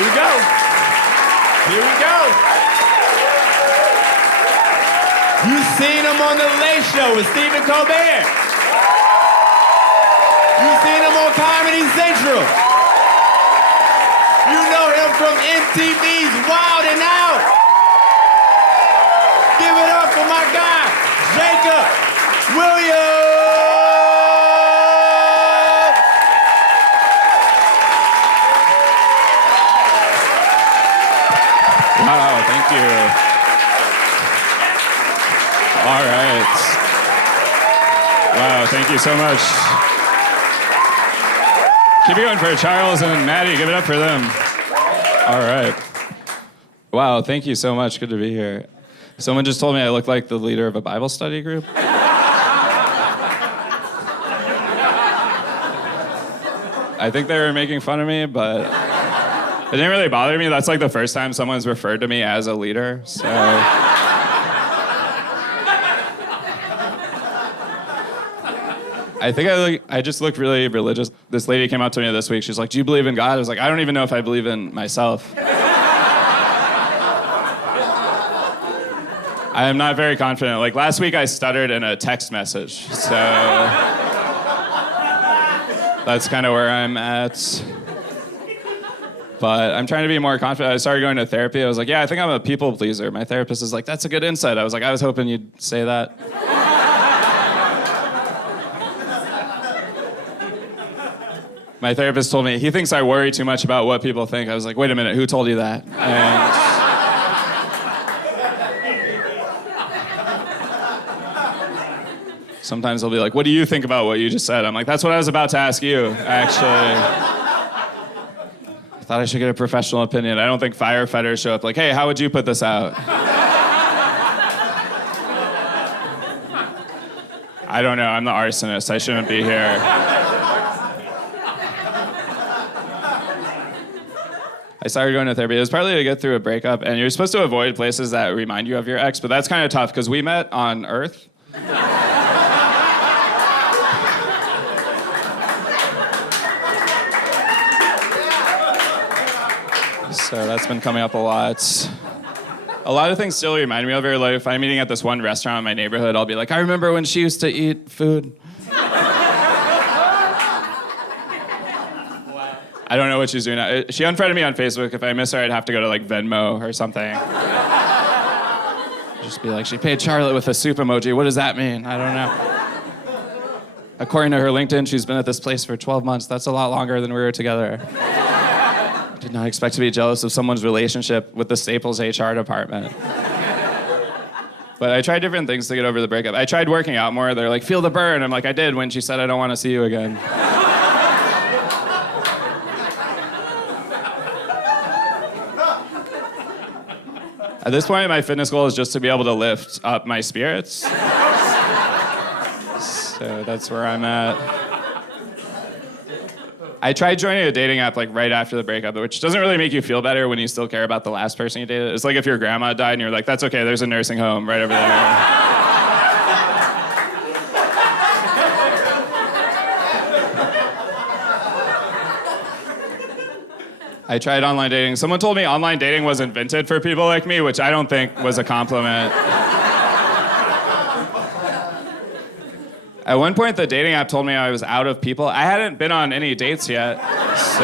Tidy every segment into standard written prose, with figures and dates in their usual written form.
Here we go. Here we go. You've seen him on the Late Show with Stephen Colbert. You've seen him on Comedy Central. You know him from MTV's Wild and Out. Give it up for my guy, Jacob Williams. Wow, thank you. All right. Wow, thank you so much. Keep it going for Charles and Maddie. Give it up for them. All right. Wow, thank you so much. Good to be here. Someone just told me I look like the leader of a Bible study group. I think they were making fun of me, but it didn't really bother me. That's like the first time someone's referred to me as a leader, so. I think I just look really religious. This lady came up to me this week. She's like, "Do you believe in God?" I was like, "I don't even know if I believe in myself." I am not very confident. Like last week I stuttered in a text message, so that's kind of where I'm at. But I'm trying to be more confident. I started going to therapy. I was like, yeah, I think I'm a people pleaser. My therapist is like, that's a good insight. I was like, I was hoping you'd say that. My therapist told me, he thinks I worry too much about what people think. I was like, wait a minute, who told you that? And sometimes they'll be like, what do you think about what you just said? I'm like, that's what I was about to ask you, actually. I thought I should get a professional opinion. I don't think firefighters show up like, hey, how would you put this out? I don't know, I'm the arsonist. I shouldn't be here. I started going to therapy. It was partly to get through a breakup, and you're supposed to avoid places that remind you of your ex, but that's kind of tough, because we met on Earth. So that's been coming up a lot. A lot of things still remind me of her. Like if I'm eating at this one restaurant in my neighborhood, I'll be like, I remember when she used to eat food. I don't know what she's doing now. She unfriended me on Facebook. If I miss her, I'd have to go to like Venmo or something. Just be like, she paid Charlotte with a soup emoji. What does that mean? I don't know. According to her LinkedIn, she's been at this place for 12 months. That's a lot longer than we were together. I did not expect to be jealous of someone's relationship with the Staples HR department. But I tried different things to get over the breakup. I tried working out more. They're like, feel the burn. I'm like, I did when she said I don't want to see you again. At this point, my fitness goal is just to be able to lift up my spirits. So that's where I'm at. I tried joining a dating app like right after the breakup, which doesn't really make you feel better when you still care about the last person you dated. It's like if your grandma died and you're like, that's okay, there's a nursing home right over there. I tried online dating. Someone told me online dating was invented for people like me, which I don't think was a compliment. At one point, the dating app told me I was out of people. I hadn't been on any dates yet, so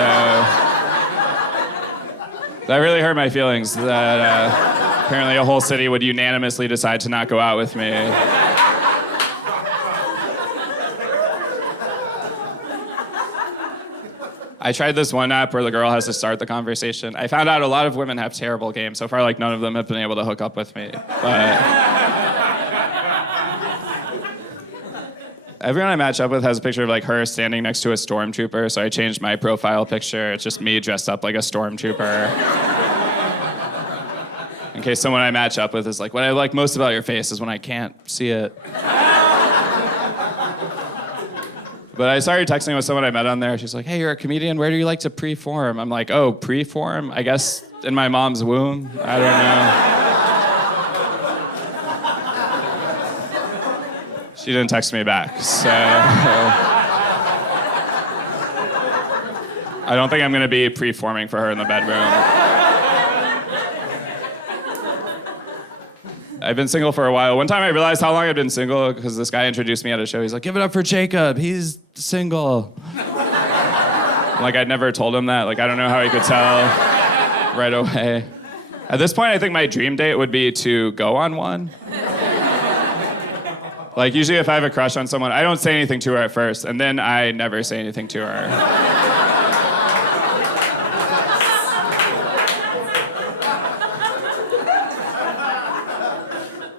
that really hurt my feelings that apparently a whole city would unanimously decide to not go out with me. I tried this one app where the girl has to start the conversation. I found out a lot of women have terrible games. So far, like, none of them have been able to hook up with me. But everyone I match up with has a picture of, like, her standing next to a stormtrooper, so I changed my profile picture. It's just me dressed up like a stormtrooper. In case someone I match up with is like, what I like most about your face is when I can't see it. But I started texting with someone I met on there. She's like, hey, you're a comedian. Where do you like to preform? I'm like, oh, preform? I guess in my mom's womb. I don't know. She didn't text me back, so. I don't think I'm gonna be preforming for her in the bedroom. I've been single for a while. One time I realized how long I'd been single because this guy introduced me at a show. He's like, give it up for Jacob, he's single. Like, I'd never told him that. Like, I don't know how he could tell right away. At this point, I think my dream date would be to go on one. Like, usually if I have a crush on someone, I don't say anything to her at first, and then I never say anything to her.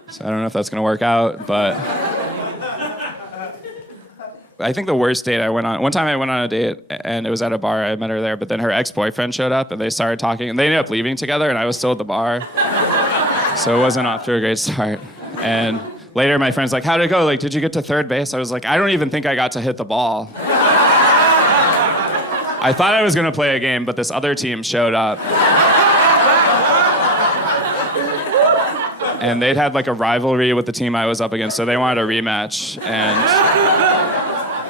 So I don't know if that's gonna work out, but I think the worst date I went on, one time I went on a date and it was at a bar, I met her there, but then her ex-boyfriend showed up and they started talking and they ended up leaving together and I was still at the bar. So it wasn't off to a great start. And later my friend's like, how'd it go? Like, did you get to third base? I was like, I don't even think I got to hit the ball. I thought I was gonna play a game, but this other team showed up. And they'd had like a rivalry with the team I was up against, so they wanted a rematch. And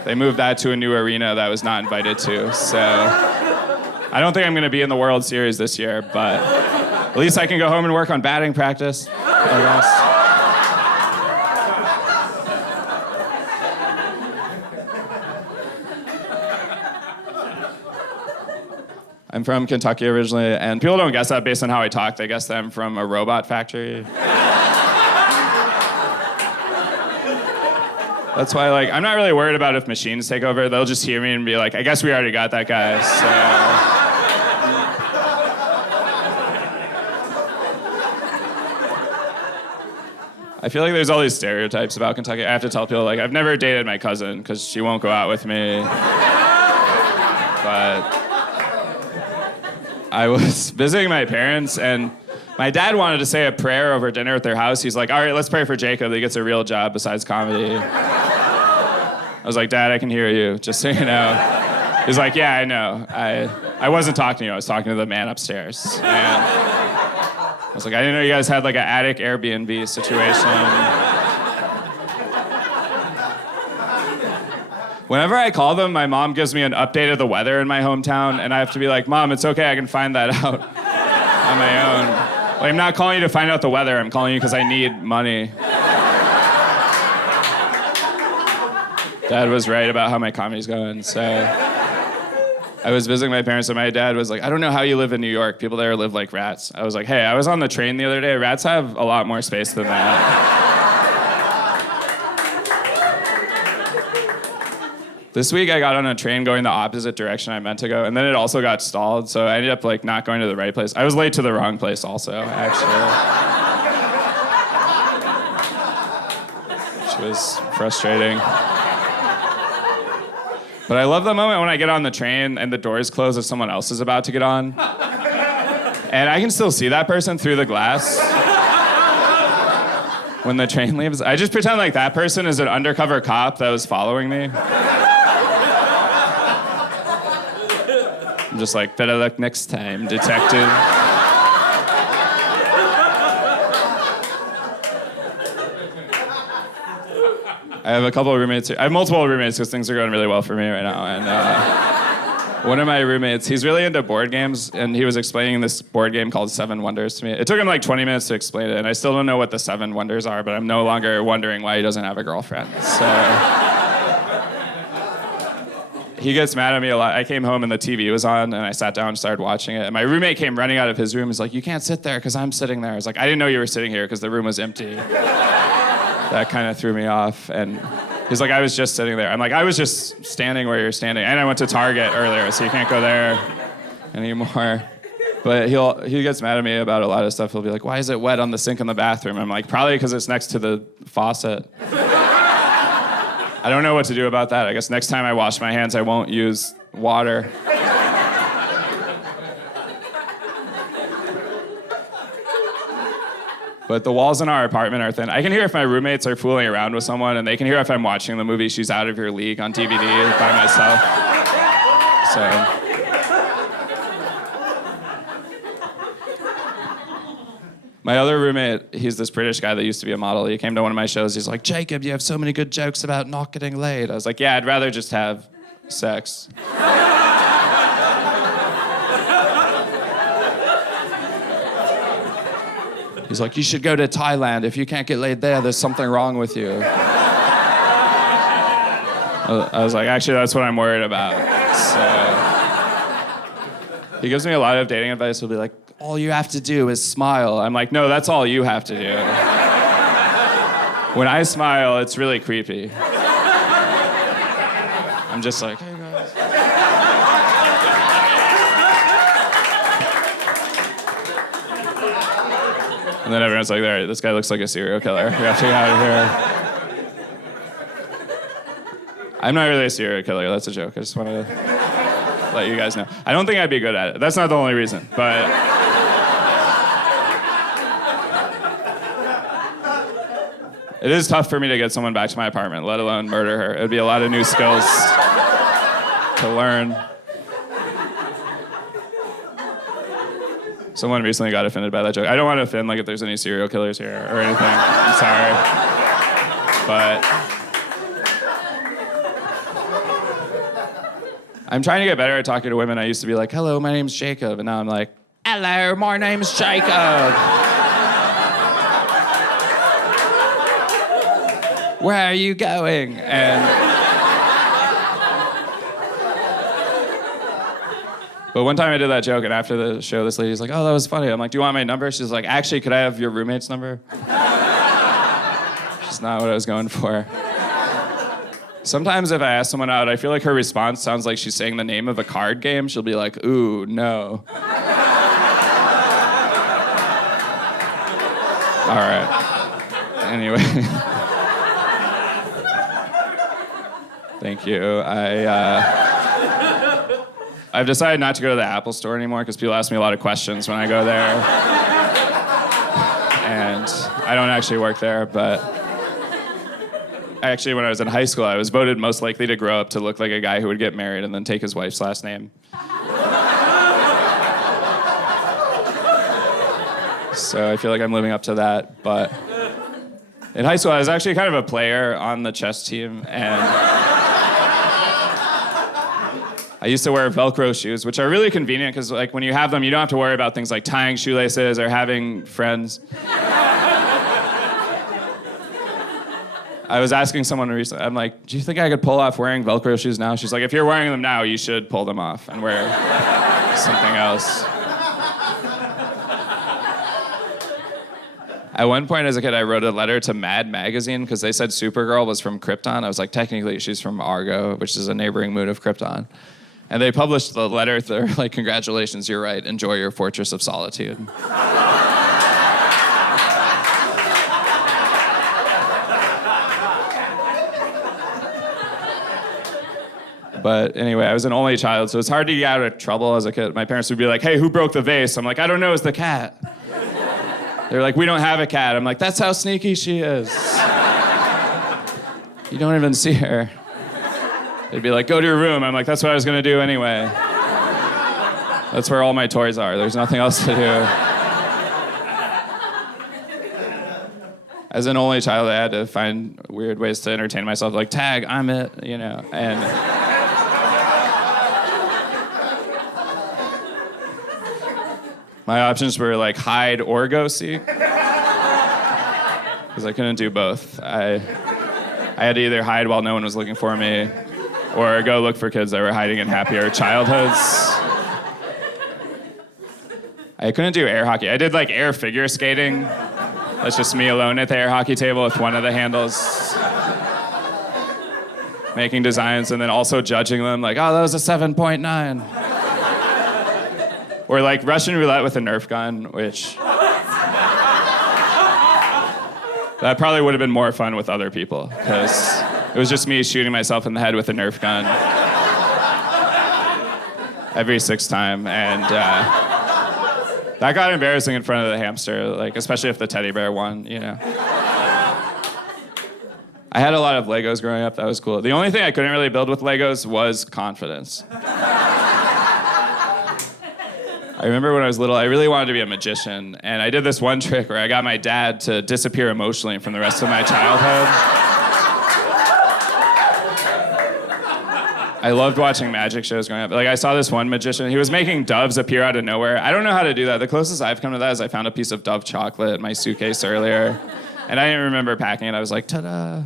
they moved that to a new arena that I was not invited to. So I don't think I'm gonna be in the World Series this year, but at least I can go home and work on batting practice, I guess. I'm from Kentucky originally, and people don't guess that based on how I talk. They guess that I'm from a robot factory. That's why, like, I'm not really worried about if machines take over. They'll just hear me and be like, I guess we already got that guy, so. I feel like there's all these stereotypes about Kentucky. I have to tell people, like, I've never dated my cousin because she won't go out with me. But I was visiting my parents, and my dad wanted to say a prayer over dinner at their house. He's like, all right, let's pray for Jacob that he gets a real job besides comedy. I was like, Dad, I can hear you, just so you know. He's like, yeah, I know. I wasn't talking to you, I was talking to the man upstairs. And I was like, I didn't know you guys had like an attic Airbnb situation. Whenever I call them, my mom gives me an update of the weather in my hometown, and I have to be like, Mom, it's okay, I can find that out on my own. Like, I'm not calling you to find out the weather, I'm calling you because I need money. Dad was right about how my comedy's going, so. I was visiting my parents, and my dad was like, I don't know how you live in New York. People there live like rats. I was like, hey, I was on the train the other day. Rats have a lot more space than that. This week I got on a train going the opposite direction I meant to go, and then it also got stalled, so I ended up like not going to the right place. I was late to the wrong place also, actually. Which was frustrating. But I love the moment when I get on the train and the doors close as someone else is about to get on. And I can still see that person through the glass. When the train leaves, I just pretend like that person is an undercover cop that was following me. I'm just like, better luck next time, detective. I have a couple of roommates here. I have multiple roommates because things are going really well for me right now. And one of my roommates, he's really into board games, and he was explaining this board game called Seven Wonders to me. It took him like 20 minutes to explain it, and I still don't know what the Seven Wonders are, but I'm no longer wondering why he doesn't have a girlfriend. So he gets mad at me a lot. I came home and the TV was on, and I sat down and started watching it. And my roommate came running out of his room. He's like, you can't sit there because I'm sitting there. I was like, I didn't know you were sitting here because the room was empty. That kind of threw me off. And he's like, I was just sitting there. I'm like, I was just standing where you're standing. And I went to Target earlier, so you can't go there anymore. But he gets mad at me about a lot of stuff. He'll be like, why is it wet on the sink in the bathroom? I'm like, probably because it's next to the faucet. I don't know what to do about that. I guess next time I wash my hands, I won't use water. But the walls in our apartment are thin. I can hear if my roommates are fooling around with someone, and they can hear if I'm watching the movie She's Out of Your League on DVD by myself. So. My other roommate, he's this British guy that used to be a model. He came to one of my shows. He's like, Jacob, you have so many good jokes about not getting laid. I was like, yeah, I'd rather just have sex. He's like, you should go to Thailand. If you can't get laid there's something wrong with you. I was like, actually, that's what I'm worried about. So he gives me a lot of dating advice. He'll be like, all you have to do is smile. I'm like, no, that's all you have to do. When I smile, it's really creepy. I'm just like, hey guys. And then everyone's like, there, this guy looks like a serial killer. We have to get out of here. I'm not really a serial killer, that's a joke. I just want to let you guys know. I don't think I'd be good at it. That's not the only reason, but... It is tough for me to get someone back to my apartment, let alone murder her. It would be a lot of new skills to learn. Someone recently got offended by that joke. I don't want to offend, like, if there's any serial killers here or anything. I'm sorry. But I'm trying to get better at talking to women. I used to be like, hello, my name's Jacob. And now I'm like, hello, my name's Jacob. Where are you going? But one time I did that joke, and after the show, this lady's like, oh, that was funny. I'm like, do you want my number? She's like, actually, could I have your roommate's number? Which is not what I was going for. Sometimes if I ask someone out, I feel like her response sounds like she's saying the name of a card game. She'll be like, ooh, no. All right. Anyway. Thank you. I've decided not to go to the Apple store anymore because people ask me a lot of questions when I go there. And I don't actually work there, but actually when I was in high school, I was voted most likely to grow up to look like a guy who would get married and then take his wife's last name. So I feel like I'm living up to that, but in high school, I was actually kind of a player on the chess team, and I used to wear Velcro shoes, which are really convenient because, like, when you have them, you don't have to worry about things like tying shoelaces or having friends. I was asking someone recently, I'm like, do you think I could pull off wearing Velcro shoes now? She's like, if you're wearing them now, you should pull them off and wear something else. At one point as a kid, I wrote a letter to Mad Magazine because they said Supergirl was from Krypton. I was like, technically, she's from Argo, which is a neighboring moon of Krypton. And they published the letter. They're like, congratulations, you're right. Enjoy your fortress of solitude. But anyway, I was an only child, so it's hard to get out of trouble as a kid. My parents would be like, hey, who broke the vase? I'm like, I don't know, it's the cat. They're like, we don't have a cat. I'm like, that's how sneaky she is. You don't even see her. They'd be like, go to your room. I'm like, that's what I was gonna do anyway. That's where all my toys are. There's nothing else to do. As an only child, I had to find weird ways to entertain myself, like tag, I'm it, you know, and my options were like hide or go seek, because I couldn't do both. I had to either hide while no one was looking for me, or go look for kids that were hiding in happier childhoods. I couldn't do air hockey. I did like air figure skating. That's just me alone at the air hockey table with one of the handles, making designs and then also judging them like, oh, that was a 7.9. Or like Russian roulette with a Nerf gun, which that probably would have been more fun with other people because it was just me shooting myself in the head with a Nerf gun every sixth time, and that got embarrassing in front of the hamster, like especially if the teddy bear won, you know. I had a lot of Legos growing up. That was cool. The only thing I couldn't really build with Legos was confidence. I remember when I was little, I really wanted to be a magician, and I did this one trick where I got my dad to disappear emotionally from the rest of my childhood. I loved watching magic shows growing up. Like, I saw this one magician. He was making doves appear out of nowhere. I don't know how to do that. The closest I've come to that is I found a piece of Dove chocolate in my suitcase earlier. And I didn't remember packing it. I was like, ta-da.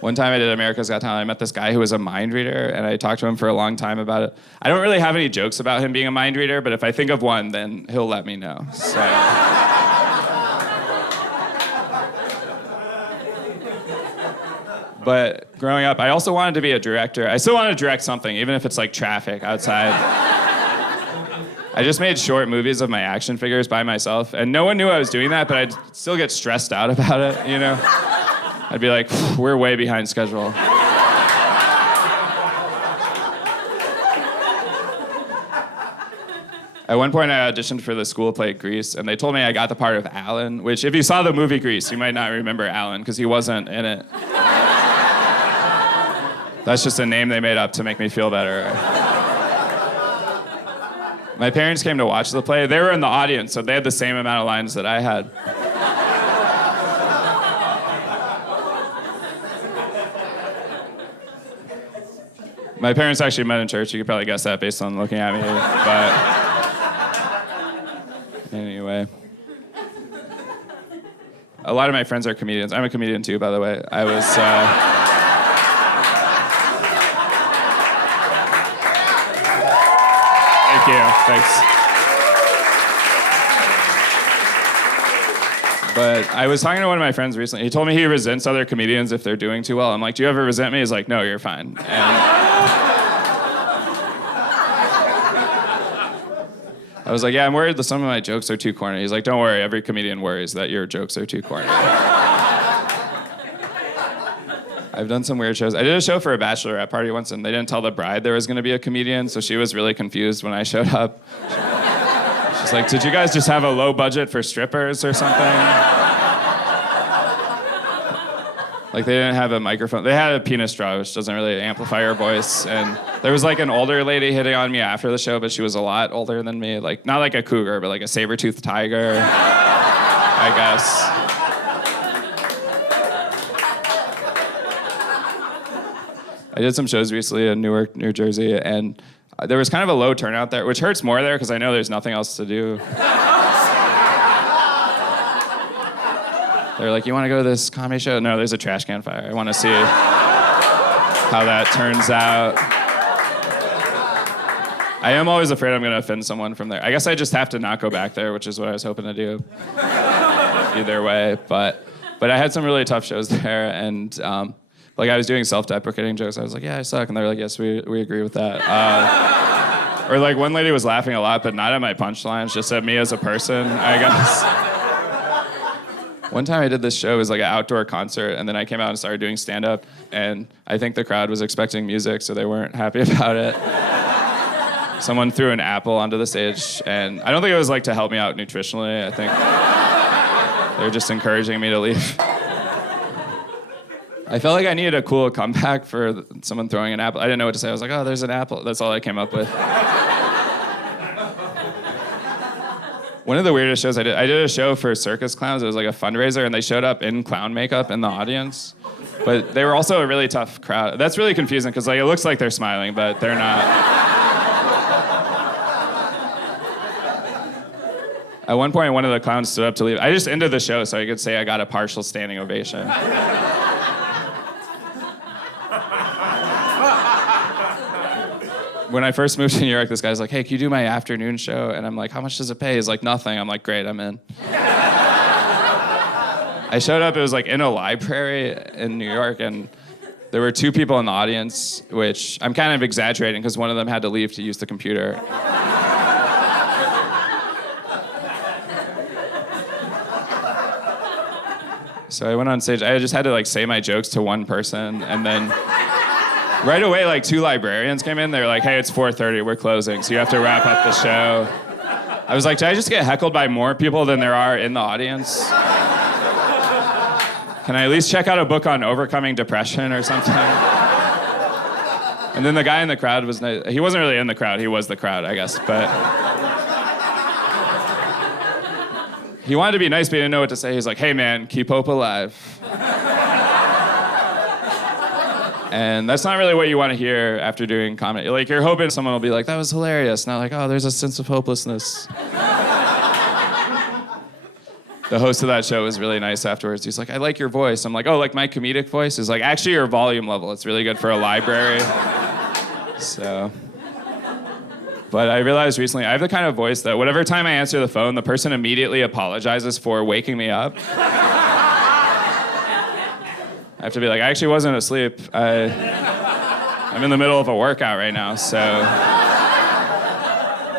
One time I did America's Got Talent. I met this guy who was a mind reader, and I talked to him for a long time about it. I don't really have any jokes about him being a mind reader, but if I think of one, then he'll let me know. So. But growing up, I also wanted to be a director. I still want to direct something, even if it's like traffic outside. I just made short movies of my action figures by myself, and no one knew I was doing that, but I'd still get stressed out about it, you know? I'd be like, we're way behind schedule. At one point, I auditioned for the school play Grease, and they told me I got the part of Alan, which if you saw the movie Grease, you might not remember Alan, because he wasn't in it. That's just a name they made up to make me feel better. My parents came to watch the play. They were in the audience, so they had the same amount of lines that I had. My parents actually met in church. You could probably guess that based on looking at me. But anyway. A lot of my friends are comedians. I'm a comedian too, by the way. I was... Thank you. Thanks. But I was talking to one of my friends recently. He told me he resents other comedians if they're doing too well. I'm like, do you ever resent me? He's like, no, you're fine. And I was like, yeah, I'm worried that some of my jokes are too corny. He's like, don't worry, every comedian worries that your jokes are too corny. I've done some weird shows. I did a show for a bachelorette party once, and they didn't tell the bride there was going to be a comedian, so she was really confused when I showed up. She's like, did you guys just have a low budget for strippers or something? Like, they didn't have a microphone. They had a penis straw, which doesn't really amplify her voice. And there was like an older lady hitting on me after the show, but she was a lot older than me. Like, not like a cougar, but like a saber-toothed tiger, I guess. I did some shows recently in Newark, New Jersey, and there was kind of a low turnout there, which hurts more there because I know there's nothing else to do. They're like, you want to go to this comedy show? No, there's a trash can fire. I want to see how that turns out. I am always afraid I'm going to offend someone from there. I guess I just have to not go back there, which is what I was hoping to do. Either way, but I had some really tough shows there, and like I was doing self-deprecating jokes. I was like, yeah, I suck, and they were like, yes, we agree with that. Or like one lady was laughing a lot, but not at my punchlines, just at me as a person, I guess. One time I did this show, it was like an outdoor concert, and then I came out and started doing stand-up, and I think the crowd was expecting music, so they weren't happy about it. Someone threw an apple onto the stage, and I don't think it was like to help me out nutritionally. I think they were just encouraging me to leave. I felt like I needed a cool comeback for someone throwing an apple. I didn't know what to say. I was like, oh, there's an apple. That's all I came up with. One of the weirdest shows I did a show for circus clowns. It was like a fundraiser, and they showed up in clown makeup in the audience. But they were also a really tough crowd. That's really confusing, because like, it looks like they're smiling, but they're not. At one point, one of the clowns stood up to leave. I just ended the show so I could say I got a partial standing ovation. When I first moved to New York, this guy's like, hey, can you do my afternoon show? And I'm like, how much does it pay? He's like, nothing. I'm like, great, I'm in. I showed up, it was like in a library in New York, and there were two people in the audience, which I'm kind of exaggerating because one of them had to leave to use the computer. So I went on stage. I just had to like say my jokes to one person, and then right away, like 2 librarians came in. They were like, hey, it's 4:30, we're closing, so you have to wrap up the show. I was like, did I just get heckled by more people than there are in the audience? Can I at least check out a book on overcoming depression or something? And then the guy in the crowd was nice. He wasn't really in the crowd, he was the crowd, I guess, but he wanted to be nice, but he didn't know what to say. He's like, hey man, keep hope alive. And that's not really what you want to hear after doing comedy. Like, you're hoping someone will be like, that was hilarious. Not like, oh, there's a sense of hopelessness. The host of that show was really nice afterwards. He's like, I like your voice. I'm like, oh, like my comedic voice? Is like, actually your volume level. It's really good for a library. So, but I realized recently, I have the kind of voice that whatever time I answer the phone, the person immediately apologizes for waking me up. I have to be like, I actually wasn't asleep. I'm in the middle of a workout right now, so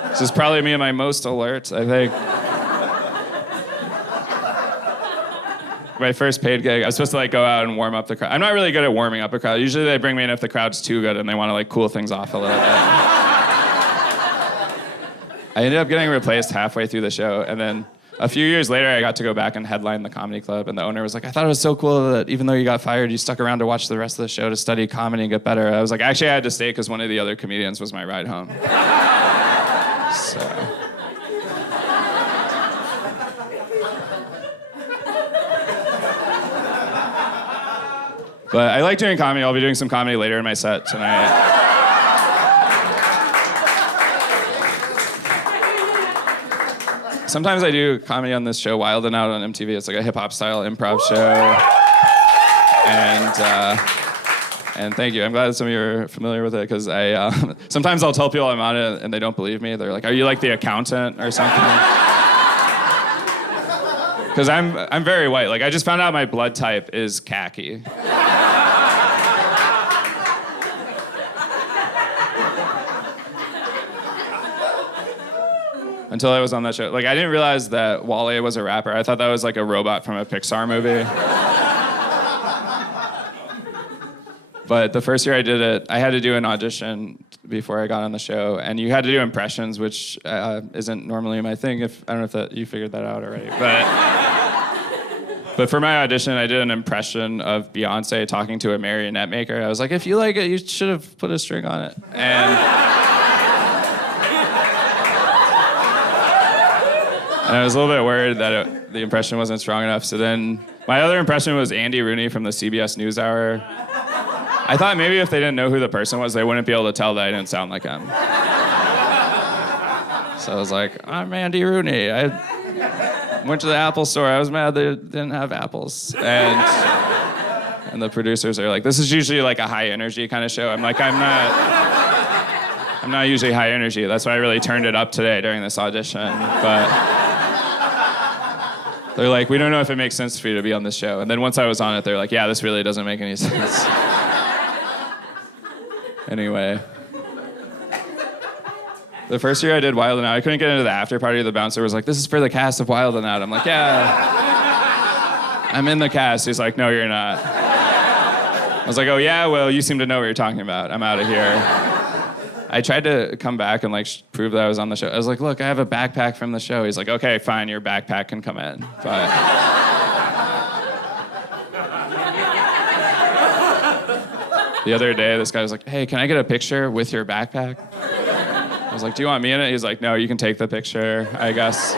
this is probably me at my most alert, I think. My first paid gig, I was supposed to like go out and warm up the crowd. I'm not really good at warming up a crowd. Usually they bring me in if the crowd's too good and they want to like cool things off a little bit. I ended up getting replaced halfway through the show, and then a few years later, I got to go back and headline the comedy club, and the owner was like, I thought it was so cool that even though you got fired, you stuck around to watch the rest of the show to study comedy and get better. I was like, actually, I had to stay because one of the other comedians was my ride home. So. But I like doing comedy. I'll be doing some comedy later in my set tonight. Sometimes I do comedy on this show, Wild and Out on MTV. It's like a hip-hop style improv show. And thank you. I'm glad some of you are familiar with it, because sometimes I'll tell people I'm on it and they don't believe me. They're like, are you like the accountant or something? Because I'm very white. Like, I just found out my blood type is khaki. Until I was on that show. Like, I didn't realize that Wale was a rapper. I thought that was like a robot from a Pixar movie. But the first year I did it, I had to do an audition before I got on the show, and you had to do impressions, which isn't normally my thing. I don't know if you figured that out already. But for my audition, I did an impression of Beyonce talking to a marionette maker. I was like, if you like it, you should have put a string on it. And I was a little bit worried that the impression wasn't strong enough. So then my other impression was Andy Rooney from the CBS NewsHour. I thought maybe if they didn't know who the person was, they wouldn't be able to tell that I didn't sound like him. So I was like, I'm Andy Rooney. I went to the Apple store. I was mad they didn't have apples. And the producers are like, this is usually like a high energy kind of show. I'm like, I'm not usually high energy. That's why I really turned it up today during this audition. But they're like, we don't know if it makes sense for you to be on this show. And then once I was on it, they're like, yeah, this really doesn't make any sense. Anyway. The first year I did Wild 'N Out, I couldn't get into the after party. The bouncer was like, this is for the cast of Wild 'N Out. I'm like, yeah, I'm in the cast. He's like, no, you're not. I was like, oh yeah, well, you seem to know what you're talking about. I'm out of here. I tried to come back and like prove that I was on the show. I was like, look, I have a backpack from the show. He's like, okay, fine, your backpack can come in. But the other day, this guy was like, hey, can I get a picture with your backpack? I was like, do you want me in it? He's like, no, you can take the picture, I guess.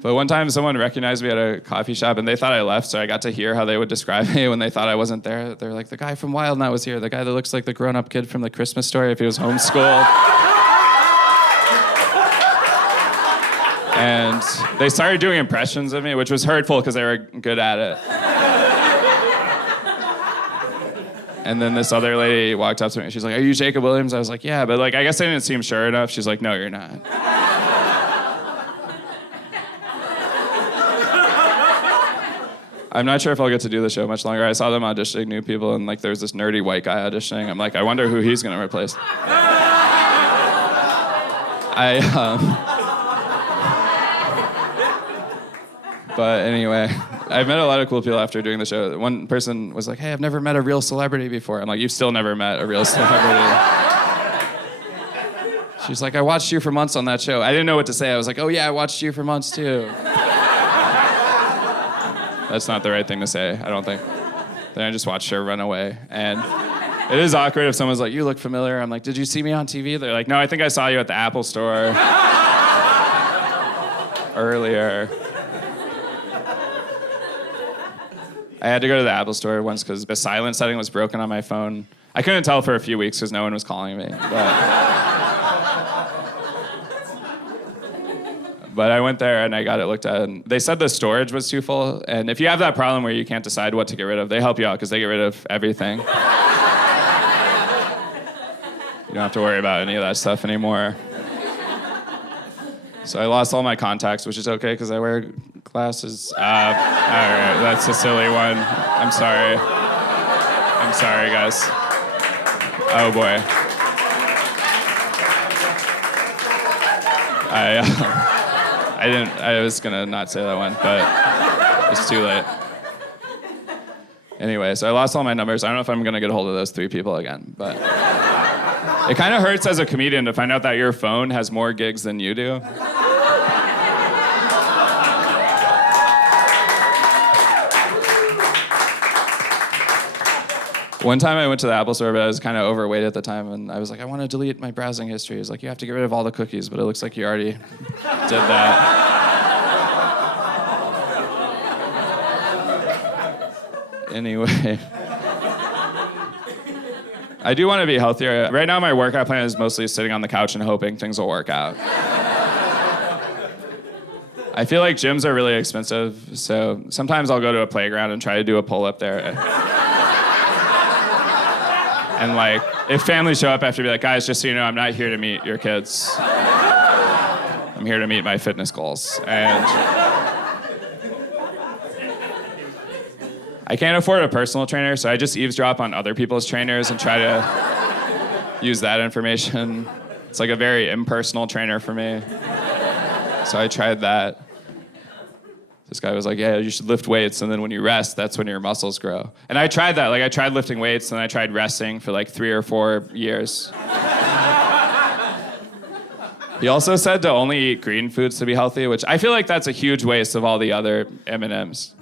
But one time someone recognized me at a coffee shop and they thought I left, so I got to hear how they would describe me when they thought I wasn't there. They're like, the guy from Wild 'N Out was here, the guy that looks like the grown-up kid from the Christmas Story if he was homeschooled. And they started doing impressions of me, which was hurtful because they were good at it. And then this other lady walked up to me. She's like, are you Jacob Williams? I was like, yeah, but like, I guess I didn't seem sure enough. She's like, no, you're not. I'm not sure if I'll get to do the show much longer. I saw them auditioning new people, and like, there's this nerdy white guy auditioning. I'm like, I wonder who he's gonna replace. But anyway, I've met a lot of cool people after doing the show. One person was like, hey, I've never met a real celebrity before. I'm like, you've still never met a real celebrity. She's like, I watched you for months on that show. I didn't know what to say. I was like, oh yeah, I watched you for months too. That's not the right thing to say, I don't think. Then I just watched her run away. And it is awkward if someone's like, you look familiar. I'm like, did you see me on TV? They're like, no, I think I saw you at the Apple store earlier. I had to go to the Apple store once because the silent setting was broken on my phone. I couldn't tell for a few weeks because no one was calling me. But I went there and I got it looked at. And they said the storage was too full. And if you have that problem where you can't decide what to get rid of, they help you out because they get rid of everything. You don't have to worry about any of that stuff anymore. So I lost all my contacts, which is okay because I wear glasses. All right, that's a silly one. I'm sorry. I'm sorry, guys. Oh boy. I was gonna not say that one, but it's too late. Anyway, so I lost all my numbers. I don't know if I'm gonna get a hold of those 3 people again, but it kind of hurts as a comedian to find out that your phone has more gigs than you do. One time I went to the Apple store, but I was kind of overweight at the time, and I was like, I want to delete my browsing history. He was like, you have to get rid of all the cookies, but it looks like you already did that. Anyway. I do want to be healthier. Right now, my workout plan is mostly sitting on the couch and hoping things will work out. I feel like gyms are really expensive, so sometimes I'll go to a playground and try to do a pull-up there. And like, if families show up, I have to be like, guys, just so you know, I'm not here to meet your kids. I'm here to meet my fitness goals. And I can't afford a personal trainer, so I just eavesdrop on other people's trainers and try to use that information. It's like a very impersonal trainer for me. So I tried that. This guy was like, yeah, you should lift weights, and then when you rest, that's when your muscles grow. And I tried that. Like, I tried lifting weights, and I tried resting for like 3 or 4 years. He also said to only eat green foods to be healthy, which I feel like that's a huge waste of all the other M&Ms.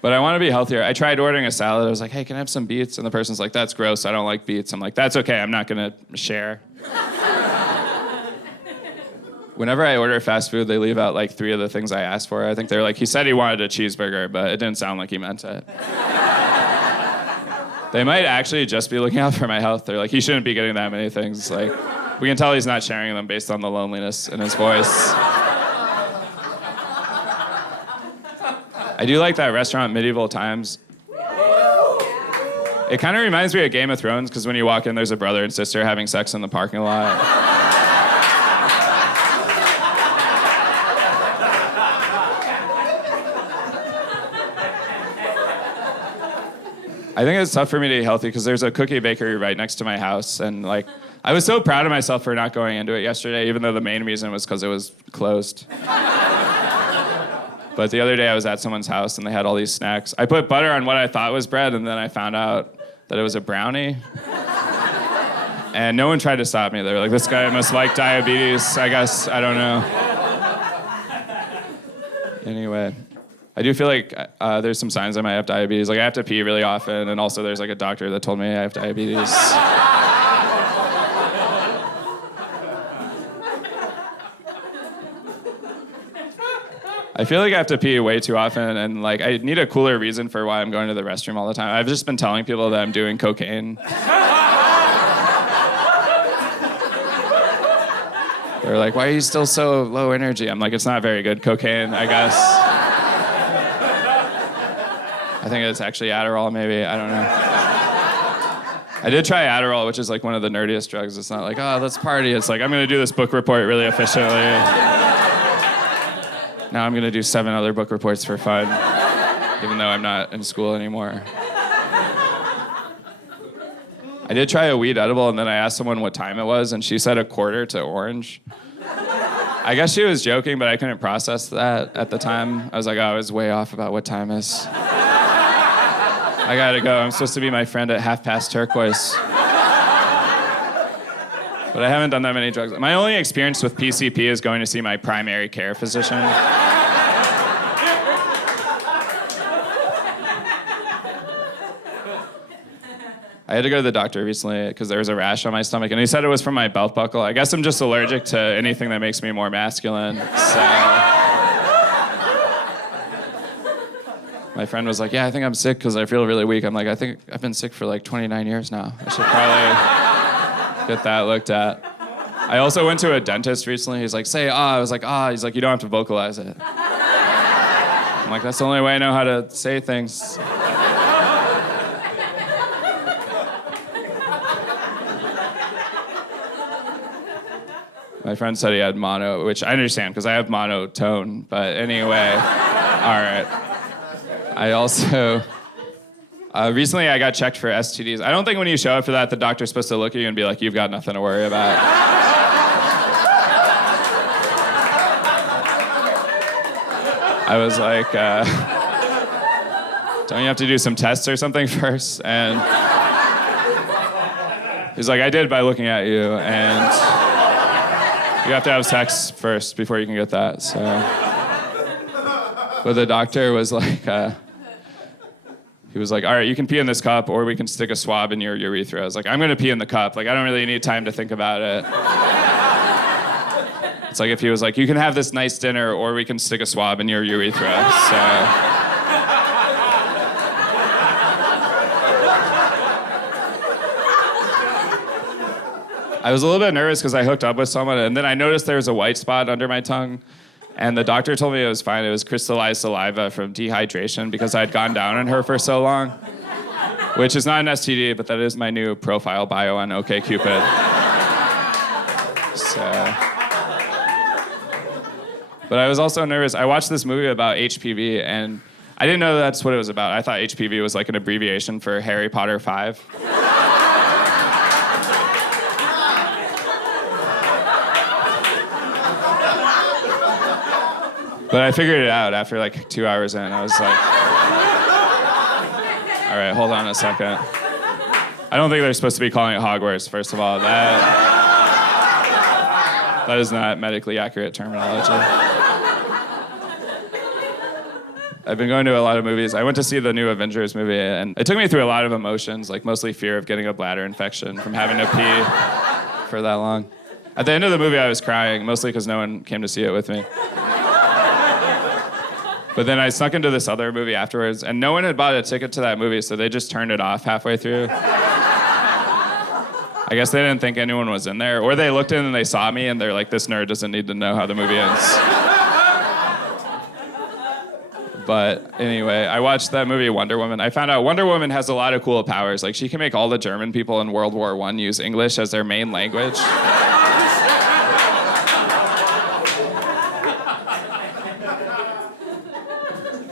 But I want to be healthier. I tried ordering a salad. I was like, hey, can I have some beets? And the person's like, that's gross. I don't like beets. I'm like, that's okay. I'm not going to share. Whenever I order fast food, they leave out like 3 of the things I asked for. I think they're like, he said he wanted a cheeseburger, but it didn't sound like he meant it. They might actually just be looking out for my health. They're like, he shouldn't be getting that many things. Like, we can tell he's not sharing them based on the loneliness in his voice. I do like that restaurant, Medieval Times. It kind of reminds me of Game of Thrones, because when you walk in, there's a brother and sister having sex in the parking lot. I think it's tough for me to be healthy because there's a cookie bakery right next to my house, and like, I was so proud of myself for not going into it yesterday, even though the main reason was because it was closed. But the other day I was at someone's house and they had all these snacks. I put butter on what I thought was bread, and then I found out that it was a brownie. And no one tried to stop me. They were like, this guy must like diabetes, I guess. I don't know. Anyway. I do feel like there's some signs I might have diabetes. Like, I have to pee really often, and also there's like a doctor that told me I have diabetes. I feel like I have to pee way too often, and like, I need a cooler reason for why I'm going to the restroom all the time. I've just been telling people that I'm doing cocaine. They're like, why are you still so low energy? I'm like, it's not very good cocaine, I guess. I think it's actually Adderall, maybe. I don't know. I did try Adderall, which is like one of the nerdiest drugs. It's not like, oh, let's party. It's like, I'm going to do this book report really efficiently. Now I'm going to do 7 other book reports for fun, even though I'm not in school anymore. I did try a weed edible, and then I asked someone what time it was, and she said 1/4 to orange. I guess she was joking, but I couldn't process that at the time. I was like, oh, I was way off about what time is. I gotta go. I'm supposed to be my friend at 1/2 turquoise. But I haven't done that many drugs. My only experience with PCP is going to see my primary care physician. I had to go to the doctor recently because there was a rash on my stomach, and he said it was from my belt buckle. I guess I'm just allergic to anything that makes me more masculine, so... My friend was like, yeah, I think I'm sick because I feel really weak. I'm like, I think I've been sick for like 29 years now. I should probably get that looked at. I also went to a dentist recently. He's like, say ah. I was like, ah. He's like, you don't have to vocalize it. I'm like, that's the only way I know how to say things. My friend said he had mono, which I understand because I have monotone. But anyway, all right. I also, recently I got checked for STDs. I don't think when you show up for that, the doctor's supposed to look at you and be like, you've got nothing to worry about. I was like, don't you have to do some tests or something first? And he's like, I did by looking at you, and you have to have sex first before you can get that, so. But the doctor was like, he was like, all right, you can pee in this cup or we can stick a swab in your urethra. I was like, I'm gonna pee in the cup. Like, I don't really need time to think about it. It's like if he was like, you can have this nice dinner or we can stick a swab in your urethra, so. I was a little bit nervous because I hooked up with someone and then I noticed there was a white spot under my tongue. And the doctor told me it was fine. It was crystallized saliva from dehydration because I'd gone down on her for so long. Which is not an STD, but that is my new profile bio on OkCupid. So. But I was also nervous. I watched this movie about HPV, and I didn't know that's what it was about. I thought HPV was like an abbreviation for Harry Potter 5. But I figured it out after like 2 hours in. I was like, all right, hold on a second. I don't think they're supposed to be calling it Hogwarts, first of all. That is not medically accurate terminology. I've been going to a lot of movies. I went to see the new Avengers movie, and it took me through a lot of emotions, like mostly fear of getting a bladder infection from having to pee for that long. At the end of the movie, I was crying, mostly because no one came to see it with me. But then I snuck into this other movie afterwards, and no one had bought a ticket to that movie, so they just turned it off halfway through. I guess they didn't think anyone was in there, or they looked in and they saw me, and they're like, this nerd doesn't need to know how the movie ends. But anyway, I watched that movie, Wonder Woman. I found out Wonder Woman has a lot of cool powers. Like, she can make all the German people in World War I use English as their main language.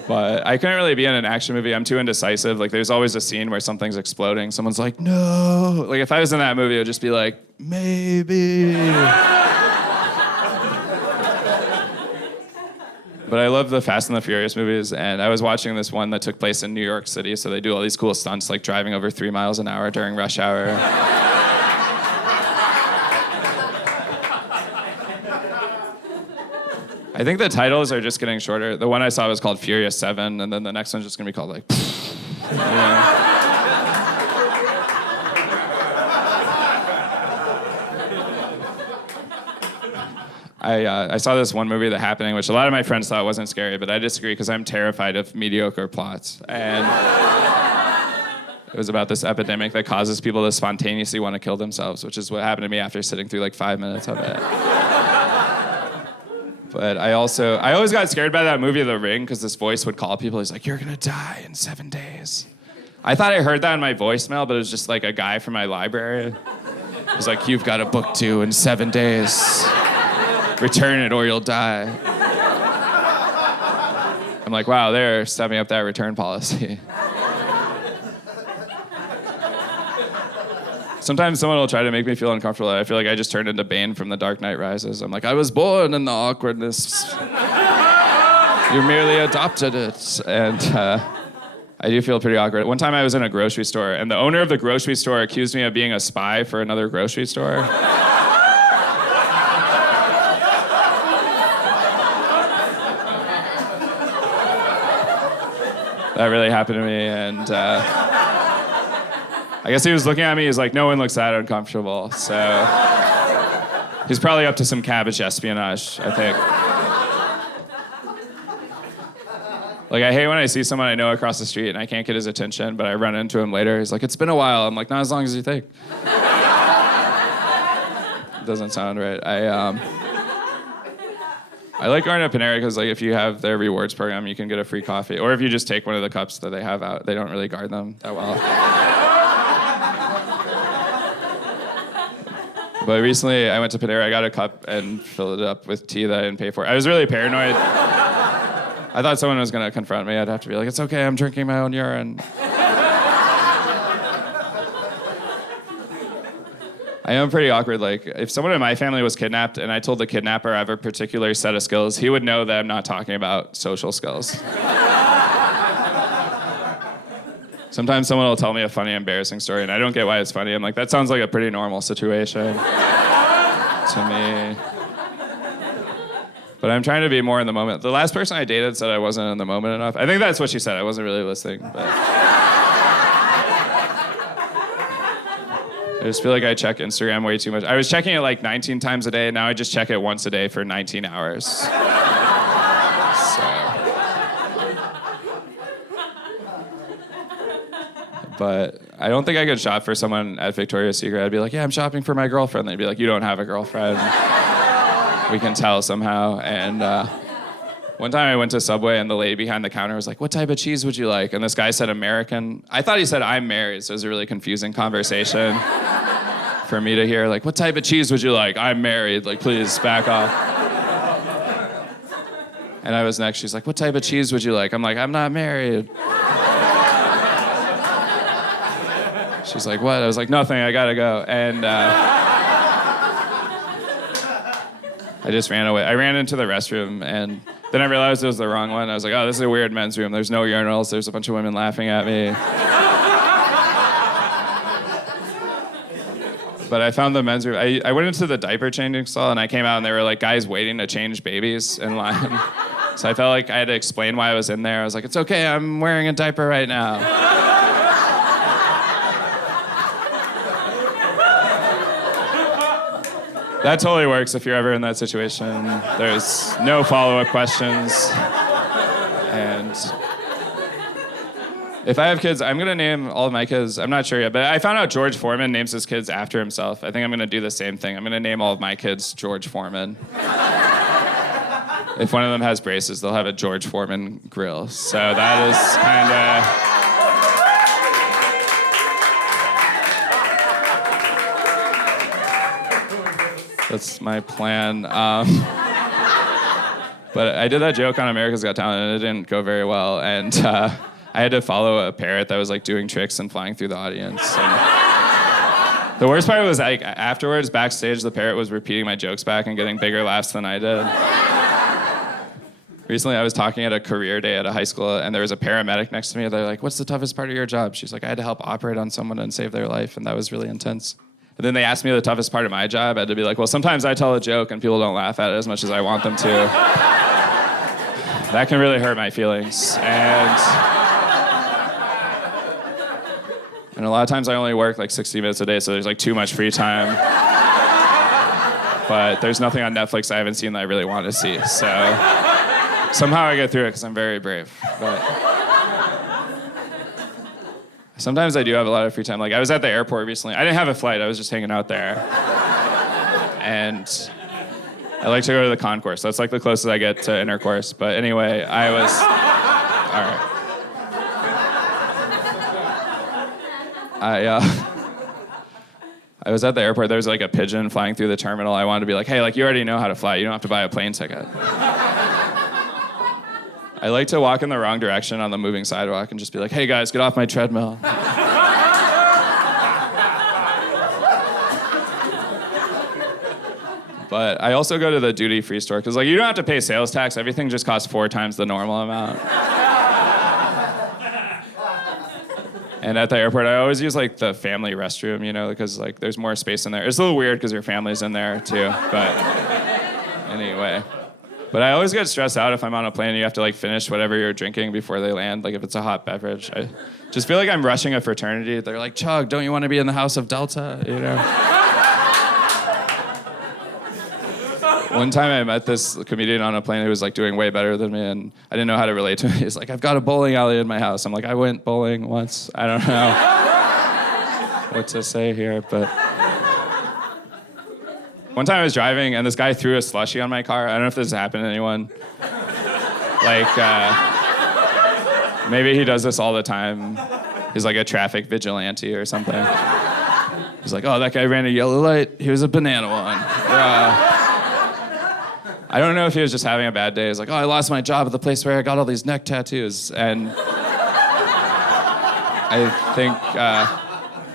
But I couldn't really be in an action movie. I'm too indecisive. Like, there's always a scene where something's exploding. Someone's like, no. Like, if I was in that movie, it would just be like, maybe. But I love the Fast and the Furious movies, and I was watching this one that took place in New York City, so they do all these cool stunts, like driving over 3 miles an hour during rush hour. I think the titles are just getting shorter. The one I saw was called Furious 7, and then the next one's just gonna be called like, you know? I saw this one movie, The Happening, which a lot of my friends thought wasn't scary, but I disagree because I'm terrified of mediocre plots. And it was about this epidemic that causes people to spontaneously want to kill themselves, which is what happened to me after sitting through like 5 minutes of it. But I always got scared by that movie, The Ring, because this voice would call people. He's like, you're gonna die in 7 days. I thought I heard that in my voicemail, but it was just like a guy from my library. He was like, you've got a book due in 7 days. Return it or you'll die. I'm like, wow, they're stepping up that return policy. Sometimes someone will try to make me feel uncomfortable. I feel like I just turned into Bane from The Dark Knight Rises. I'm like, I was born in the awkwardness. You merely adopted it. And I do feel pretty awkward. One time I was in a grocery store, and the owner of the grocery store accused me of being a spy for another grocery store. That really happened to me, and I guess he was looking at me, he's like, no one looks that uncomfortable, so he's probably up to some cabbage espionage, I think. Like, I hate when I see someone I know across the street and I can't get his attention, but I run into him later. He's like, it's been a while. I'm like, not as long as you think. Doesn't sound right. I like going to Panera because, like, if you have their rewards program, you can get a free coffee. Or if you just take one of the cups that they have out, they don't really guard them that well. But recently, I went to Panera. I got a cup and filled it up with tea that I didn't pay for. I was really paranoid. I thought someone was going to confront me. I'd have to be like, it's okay, I'm drinking my own urine. I am pretty awkward. Like, if someone in my family was kidnapped and I told the kidnapper I have a particular set of skills, he would know that I'm not talking about social skills. Sometimes someone will tell me a funny, embarrassing story, and I don't get why it's funny. I'm like, that sounds like a pretty normal situation to me. But I'm trying to be more in the moment. The last person I dated said I wasn't in the moment enough. I think that's what she said. I wasn't really listening. But I just feel like I check Instagram way too much. I was checking it like 19 times a day, and now I just check it once a day for 19 hours. So. But I don't think I could shop for someone at Victoria's Secret. I'd be like, yeah, I'm shopping for my girlfriend. They'd be like, you don't have a girlfriend. We can tell somehow. And one time I went to Subway and the lady behind the counter was like, what type of cheese would you like? And this guy said American. I thought he said I'm married, so it was a really confusing conversation for me to hear. Like, what type of cheese would you like? I'm married. Like, please back off. And I was next. She's like, what type of cheese would you like? I'm like, I'm not married. She's like, what? I was like, nothing. I gotta go. And I just ran away. I ran into the restroom, and then I realized it was the wrong one. I was like, oh, this is a weird men's room. There's no urinals. There's a bunch of women laughing at me. But I found the men's room. I went into the diaper changing stall, and I came out, and there were like guys waiting to change babies in line. So I felt like I had to explain why I was in there. I was like, it's okay. I'm wearing a diaper right now. That totally works if you're ever in that situation. There's no follow-up questions. And if I have kids, I'm gonna name all of my kids, I'm not sure yet, but I found out George Foreman names his kids after himself. I think I'm gonna do the same thing. I'm gonna name all of my kids George Foreman. If one of them has braces, they'll have a George Foreman grill. So that is kinda... That's my plan. But I did that joke on America's Got Talent, and it didn't go very well. And I had to follow a parrot that was like doing tricks and flying through the audience. And the worst part was like afterwards, backstage, the parrot was repeating my jokes back and getting bigger laughs than I did. Recently, I was talking at a career day at a high school, and there was a paramedic next to me. They're like, "What's the toughest part of your job?" She's like, "I had to help operate on someone and save their life, and that was really intense." And then they asked me the toughest part of my job. I had to be like, well, sometimes I tell a joke and people don't laugh at it as much as I want them to. That can really hurt my feelings. And a lot of times I only work like 60 minutes a day, so there's like too much free time. But there's nothing on Netflix I haven't seen that I really want to see. So somehow I get through it because I'm very brave. But sometimes I do have a lot of free time. Like, I was at the airport recently. I didn't have a flight. I was just hanging out there. And I like to go to the concourse. That's like the closest I get to intercourse. But anyway, I was... All right. I was at the airport. There was like a pigeon flying through the terminal. I wanted to be like, hey, like, you already know how to fly. You don't have to buy a plane ticket. I like to walk in the wrong direction on the moving sidewalk and just be like, hey guys, get off my treadmill. But I also go to the duty-free store because like you don't have to pay sales tax. Everything just costs 4 times the normal amount. And at the airport, I always use like the family restroom, you know, because like there's more space in there. It's a little weird because your family's in there too, but anyway. But I always get stressed out if I'm on a plane and you have to like finish whatever you're drinking before they land, like if it's a hot beverage. I just feel like I'm rushing a fraternity. They're like, Chug, don't you want to be in the House of Delta, you know? One time I met this comedian on a plane who was like doing way better than me, and I didn't know how to relate to him. He's like, I've got a bowling alley in my house. I'm like, I went bowling once. I don't know what to say here, but... One time I was driving, and this guy threw a slushie on my car. I don't know if this has happened to anyone. Like, maybe he does this all the time. He's like a traffic vigilante or something. He's like, oh, that guy ran a yellow light. He was a banana one. I don't know if he was just having a bad day. He's like, oh, I lost my job at the place where I got all these neck tattoos. And I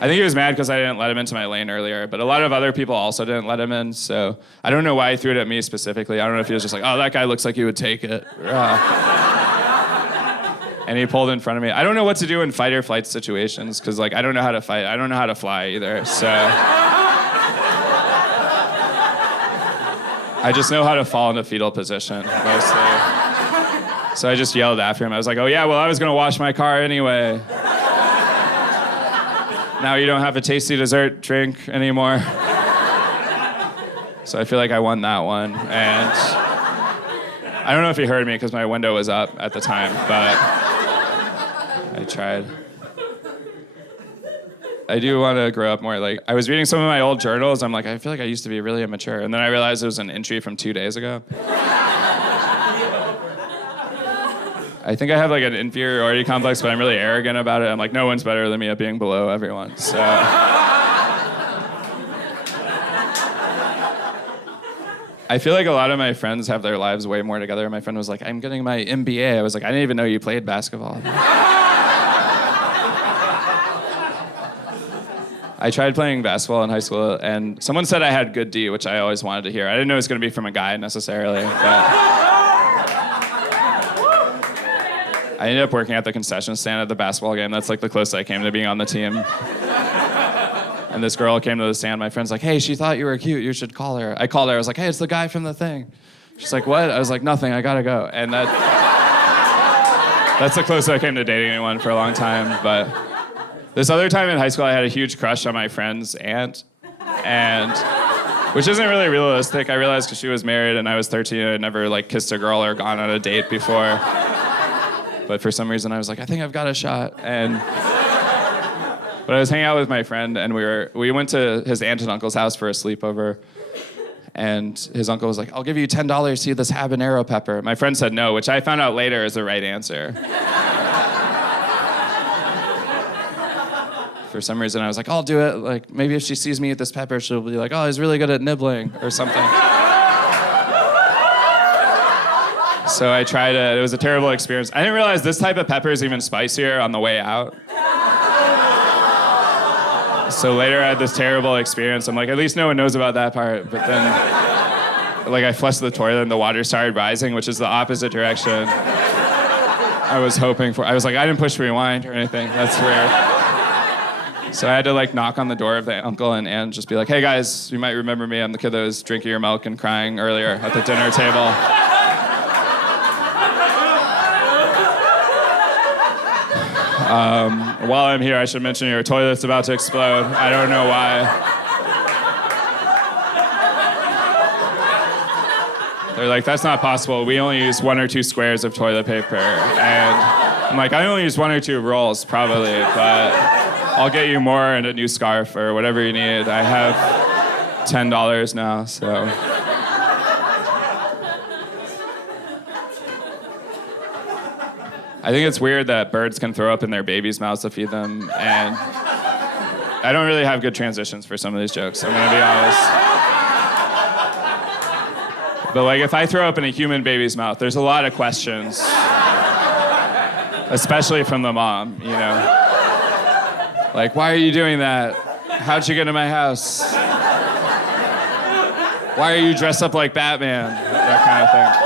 think he was mad because I didn't let him into my lane earlier, but a lot of other people also didn't let him in, so I don't know why he threw it at me specifically. I don't know if he was just like, oh, that guy looks like he would take it. And he pulled in front of me. I don't know what to do in fight or flight situations, because like I don't know how to fight. I don't know how to fly either, so... I just know how to fall into fetal position, mostly. So I just yelled after him. I was like, oh yeah, well I was gonna wash my car anyway. Now you don't have a tasty dessert drink anymore. So I feel like I won that one. And I don't know if he heard me because my window was up at the time, but I tried. I do want to grow up more. Like, I was reading some of my old journals. I'm like, I feel like I used to be really immature. And then I realized it was an entry from 2 days ago. I think I have like an inferiority complex, but I'm really arrogant about it. I'm like, no one's better than me at being below everyone. So I feel like a lot of my friends have their lives way more together. My friend was like, I'm getting my MBA. I was like, I didn't even know you played basketball. I tried playing basketball in high school, and someone said I had good D, which I always wanted to hear. I didn't know it was going to be from a guy necessarily, but... I ended up working at the concession stand at the basketball game. That's like the closest I came to being on the team. And this girl came to the stand. My friend's like, hey, she thought you were cute. You should call her. I called her. I was like, hey, it's the guy from the thing. She's like, what? I was like, nothing. I gotta go. And that's the closest I came to dating anyone for a long time. But this other time in high school, I had a huge crush on my friend's aunt. And which isn't really realistic. I realized because she was married and I was 13 and I'd never like kissed a girl or gone on a date before. But for some reason, I was like, I think I've got a shot. But I was hanging out with my friend, and we went to his aunt and uncle's house for a sleepover. And his uncle was like, I'll give you $10 to see this habanero pepper. My friend said no, which I found out later is the right answer. For some reason, I was like, I'll do it. Like, maybe if she sees me eat this pepper, she'll be like, oh, he's really good at nibbling or something. So I tried it. It was a terrible experience. I didn't realize this type of pepper is even spicier on the way out. So later I had this terrible experience. I'm like, at least no one knows about that part. But then, like, I flushed the toilet and the water started rising, which is the opposite direction I was hoping for. I was like, I didn't push rewind or anything. That's weird. So I had to, like, knock on the door of the uncle and aunt and just be like, hey, guys, you might remember me. I'm the kid that was drinking your milk and crying earlier at the dinner table. While I'm here, I should mention your toilet's about to explode. I don't know why. They're like, that's not possible. We only use 1 or 2 squares of toilet paper. And I'm like, I only use 1 or 2 rolls, probably, but I'll get you more and a new scarf or whatever you need. I have $10 now, so... I think it's weird that birds can throw up in their babies' mouths to feed them, and I don't really have good transitions for some of these jokes, I'm gonna be honest. But like, if I throw up in a human baby's mouth, there's a lot of questions, especially from the mom, you know? Like, why are you doing that? How'd you get in my house? Why are you dressed up like Batman? That kind of thing.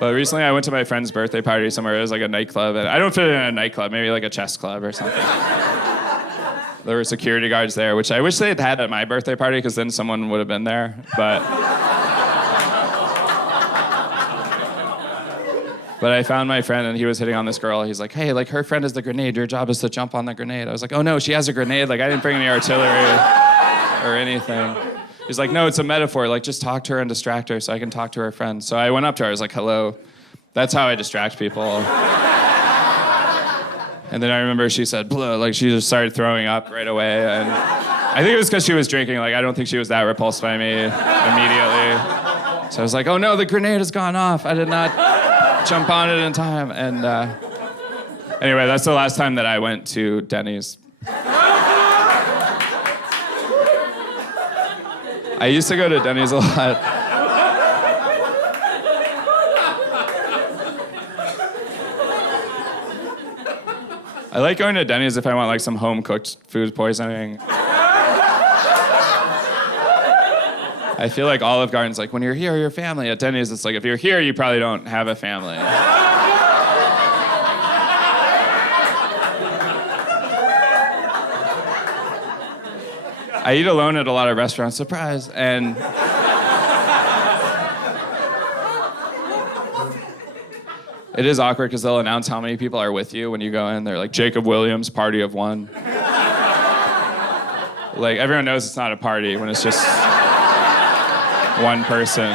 But recently I went to my friend's birthday party somewhere. It was like a nightclub. And I don't fit in a nightclub, maybe like a chess club or something. There were security guards there, which I wish they had had at my birthday party, because then someone would have been there. But I found my friend, and he was hitting on this girl. He's like, hey, like, her friend is the grenade. Your job is to jump on the grenade. I was like, oh no, she has a grenade. Like, I didn't bring any artillery. or anything. He's like, no, it's a metaphor. Like, just talk to her and distract her so I can talk to her friends. So I went up to her. I was like, hello. That's how I distract people. And then I remember she said, "Blah," like she just started throwing up right away. And I think it was because she was drinking. Like, I don't think she was that repulsed by me immediately. So I was like, oh no, the grenade has gone off. I did not jump on it in time. And anyway, that's the last time that I went to Denny's. I used to go to Denny's a lot. I like going to Denny's if I want like some home-cooked food poisoning. I feel like Olive Garden's like, when you're here, your family. At Denny's, it's like, if you're here, you probably don't have a family. I eat alone at a lot of restaurants, surprise, and it is awkward because they'll announce how many people are with you when you go in. They're like, Jacob Williams, party of one. Like, everyone knows it's not a party when it's just one person.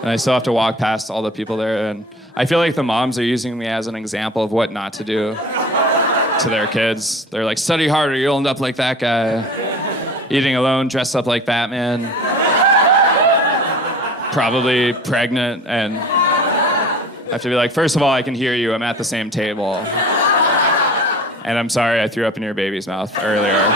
And I still have to walk past all the people there, and I feel like the moms are using me as an example of what not to do to their kids. They're like, study harder, you'll end up like that guy. Eating alone, dressed up like Batman. Probably pregnant, and I have to be like, first of all, I can hear you, I'm at the same table. And I'm sorry I threw up in your baby's mouth earlier.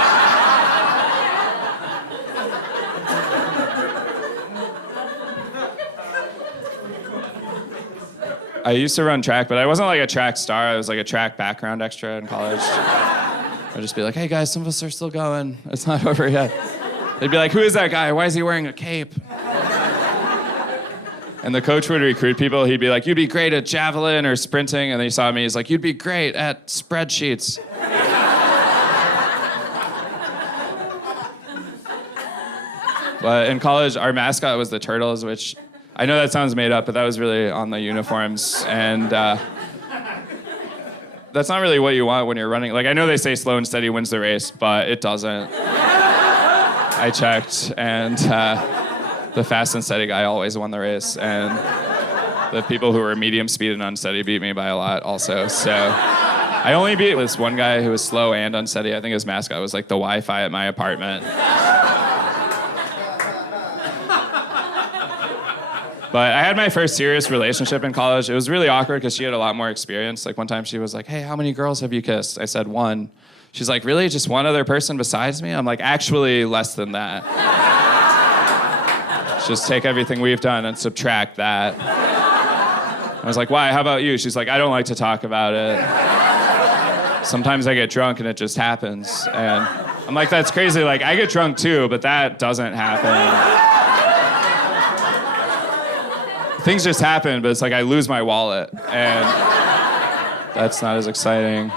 I used to run track, but I wasn't like a track star. I was like a track background extra in college. I'd just be like, hey guys, some of us are still going. It's not over yet. They'd be like, who is that guy? Why is he wearing a cape? And the coach would recruit people. He'd be like, you'd be great at javelin or sprinting. And then he saw me, he's like, you'd be great at spreadsheets. But in college, our mascot was the Turtles, which I know that sounds made up, but that was really on the uniforms. And that's not really what you want when you're running. Like, I know they say slow and steady wins the race, but it doesn't. I checked, and the fast and steady guy always won the race. And the people who were medium speed and unsteady beat me by a lot also. So I only beat this one guy who was slow and unsteady. I think his mascot was like the Wi-Fi at my apartment. But I had my first serious relationship in college. It was really awkward because she had a lot more experience. Like, one time she was like, hey, how many girls have you kissed? I said, one. She's like, really? Just one other person besides me? I'm like, actually, less than that. Just take everything we've done and subtract that. I was like, why? How about you? She's like, I don't like to talk about it. Sometimes I get drunk and it just happens. And I'm like, that's crazy. Like, I get drunk too, but that doesn't happen. Things just happen, but it's like I lose my wallet, and that's not as exciting.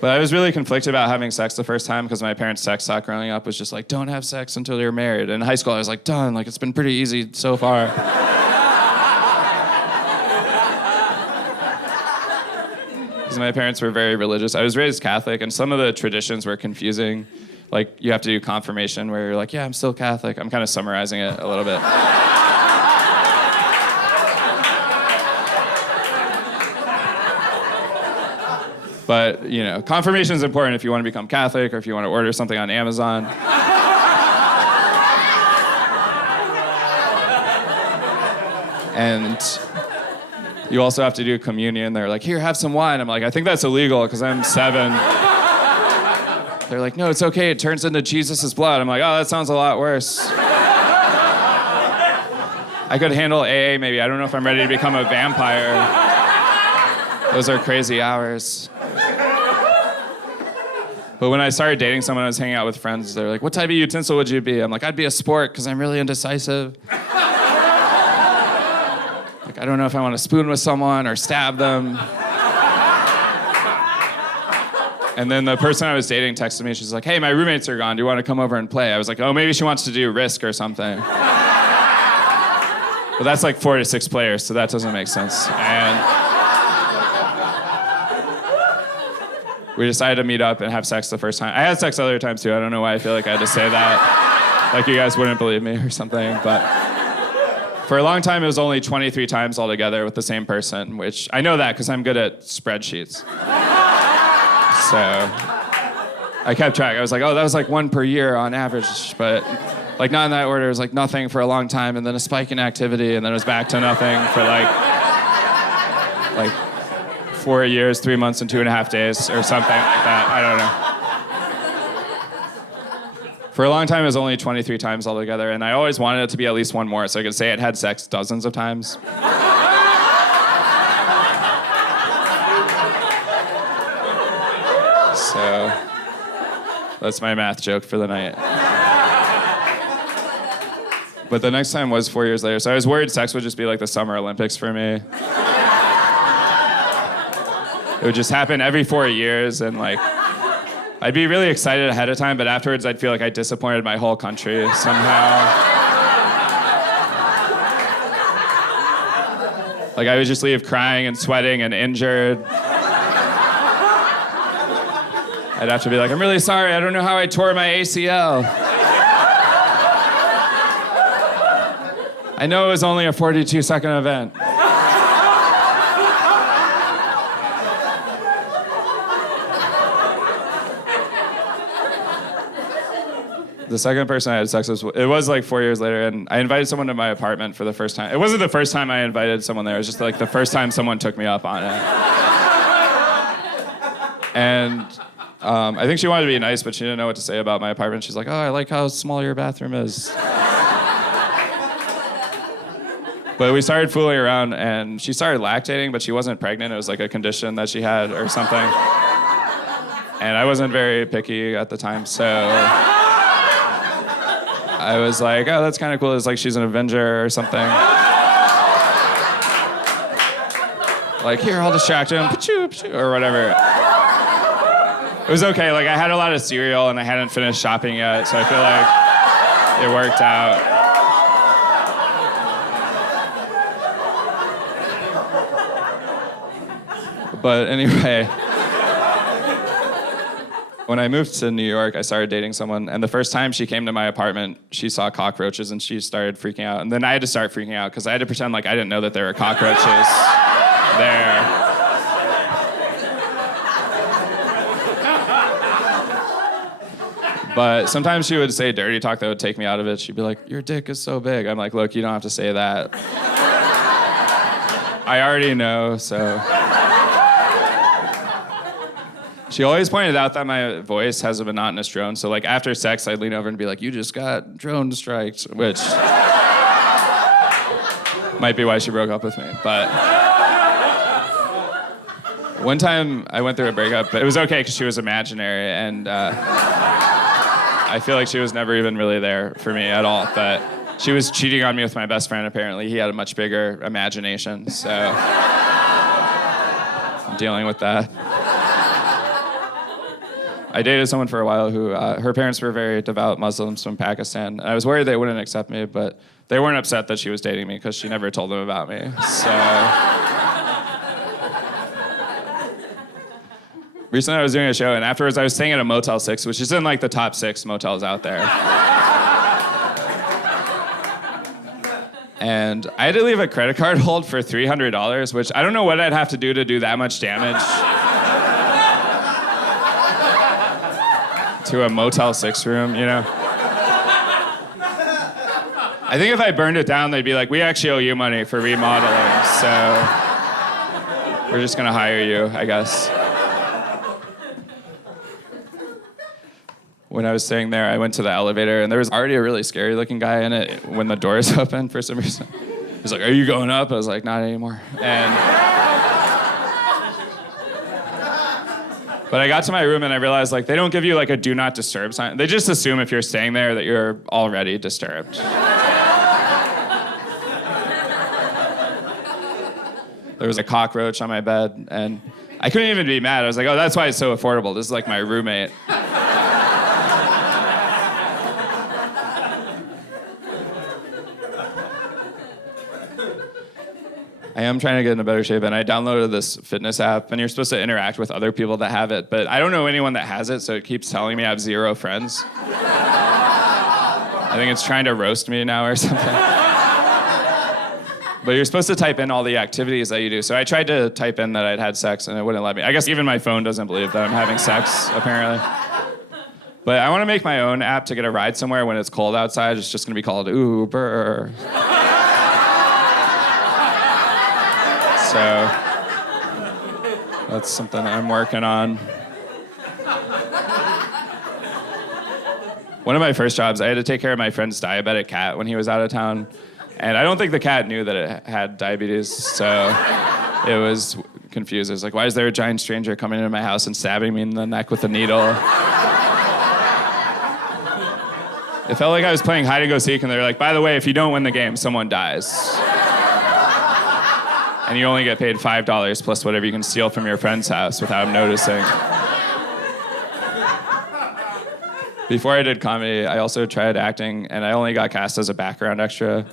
But I was really conflicted about having sex the first time because my parents' sex talk growing up was just like, don't have sex until you're married. And in high school, I was like, done. Like, it's been pretty easy so far. Because my parents were very religious. I was raised Catholic, and some of the traditions were confusing. Like, you have to do confirmation where you're like, yeah, I'm still Catholic. I'm kind of summarizing it a little bit. But, you know, confirmation is important if you want to become Catholic or if you want to order something on Amazon. And you also have to do communion. They're like, here, have some wine. I'm like, I think that's illegal because I'm 7. They're like, no, it's okay. It turns into Jesus' blood. I'm like, oh, that sounds a lot worse. I could handle AA maybe. I don't know if I'm ready to become a vampire. Those are crazy hours. But when I started dating someone, I was hanging out with friends. They're like, what type of utensil would you be? I'm like, I'd be a spork because I'm really indecisive. Like, I don't know if I want to spoon with someone or stab them. And then the person I was dating texted me. She's like, hey, my roommates are gone. Do you want to come over and play? I was like, oh, maybe she wants to do Risk or something. But that's like 4 to 6 players, so that doesn't make sense. And we decided to meet up and have sex the first time. I had sex other times too. I don't know why I feel like I had to say that. Like you guys wouldn't believe me or something. But for a long time, it was only 23 times altogether with the same person, which I know that because I'm good at spreadsheets. So I kept track. I was like, oh, that was like 1 per year on average. But like not in that order. It was like nothing for a long time and then a spike in activity and then it was back to nothing for like 4 years, 3 months, and 2.5 days, or something like that. I don't know. For a long time, it was only 23 times altogether, and I always wanted it to be at least one more, so I could say I'd had sex dozens of times. So that's my math joke for the night. But the next time was 4 years later, so I was worried sex would just be like the Summer Olympics for me. It would just happen every 4 years, and like, I'd be really excited ahead of time, but afterwards I'd feel like I disappointed my whole country somehow. Like I would just leave crying and sweating and injured. I'd have to be like, I'm really sorry, I don't know how I tore my ACL. I know it was only a 42-second event. The second person I had sex with, it was like 4 years later, and I invited someone to my apartment for the first time. It wasn't the first time I invited someone there, it was just like the first time someone took me up on it. And I think she wanted to be nice, but she didn't know what to say about my apartment. She's like, oh, I like how small your bathroom is. But we started fooling around, and she started lactating, but she wasn't pregnant. It was like a condition that she had or something. And I wasn't very picky at the time, so I was like, oh, that's kind of cool. It's like she's an Avenger or something. Like, here, I'll distract him, or whatever. It was okay. Like, I had a lot of cereal, and I hadn't finished shopping yet, so I feel like it worked out. But anyway, when I moved to New York, I started dating someone, and the first time she came to my apartment, she saw cockroaches, and she started freaking out. And then I had to start freaking out, because I had to pretend like I didn't know that there were cockroaches there. But sometimes she would say dirty talk that would take me out of it. She'd be like, your dick is so big. I'm like, look, you don't have to say that. I already know, so... She always pointed out that my voice has a monotonous drone, so like after sex, I'd lean over and be like, you just got drone striked, which might be why she broke up with me. But one time I went through a breakup, but it was okay because she was imaginary, and I feel like she was never even really there for me at all, but she was cheating on me with my best friend, apparently. He had a much bigger imagination, so I'm dealing with that. I dated someone for a while who, her parents were very devout Muslims from Pakistan. And I was worried they wouldn't accept me, but they weren't upset that she was dating me because she never told them about me. So recently I was doing a show, and afterwards I was staying at a Motel 6, which is in like the top 6 motels out there. And I had to leave a credit card hold for $300, which I don't know what I'd have to do that much damage to a Motel 6 room, you know? I think if I burned it down, they'd be like, we actually owe you money for remodeling, so we're just gonna hire you, I guess. When I was staying there, I went to the elevator, and there was already a really scary looking guy in it when the doors opened for some reason. He was like, are you going up? I was like, not anymore. But I got to my room and I realized like they don't give you like a do not disturb sign. They just assume if you're staying there that you're already disturbed. There was a cockroach on my bed, and I couldn't even be mad. I was like, oh, that's why it's so affordable. This is like my roommate. I I am trying to get in a better shape, and I downloaded this fitness app, and you're supposed to interact with other people that have it, but I don't know anyone that has it, so it keeps telling me I have 0 friends. I think it's trying to roast me now or something. But you're supposed to type in all the activities that you do. So I tried to type in that I'd had sex, and it wouldn't let me. I guess even my phone doesn't believe that I'm having sex, apparently. But I want to make my own app to get a ride somewhere when it's cold outside. It's just going to be called Uber. So that's something I'm working on. One of my first jobs, I had to take care of my friend's diabetic cat when he was out of town. And I don't think the cat knew that it had diabetes, so it was confused. I was like, why is there a giant stranger coming into my house and stabbing me in the neck with a needle? It felt like I was playing hide and go seek, and they were like, by the way, if you don't win the game, someone dies. And you only get paid $5 plus whatever you can steal from your friend's house without him noticing. Before I did comedy, I also tried acting, and I only got cast as a background extra.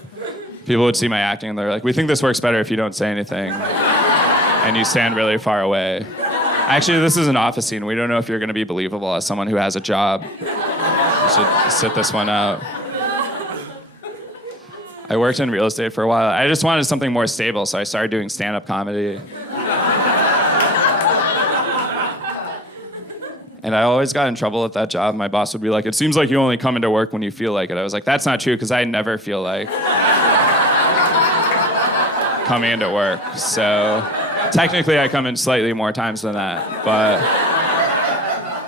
People would see my acting, and they're like, we think this works better if you don't say anything, and you stand really far away. Actually, this is an office scene. We don't know if you're going to be believable as someone who has a job. You should sit this one out. I worked in real estate for a while. I just wanted something more stable, so I started doing stand-up comedy. And I always got in trouble at that job. My boss would be like, it seems like you only come into work when you feel like it. I was like, that's not true, because I never feel like coming into work. So technically I come in slightly more times than that. But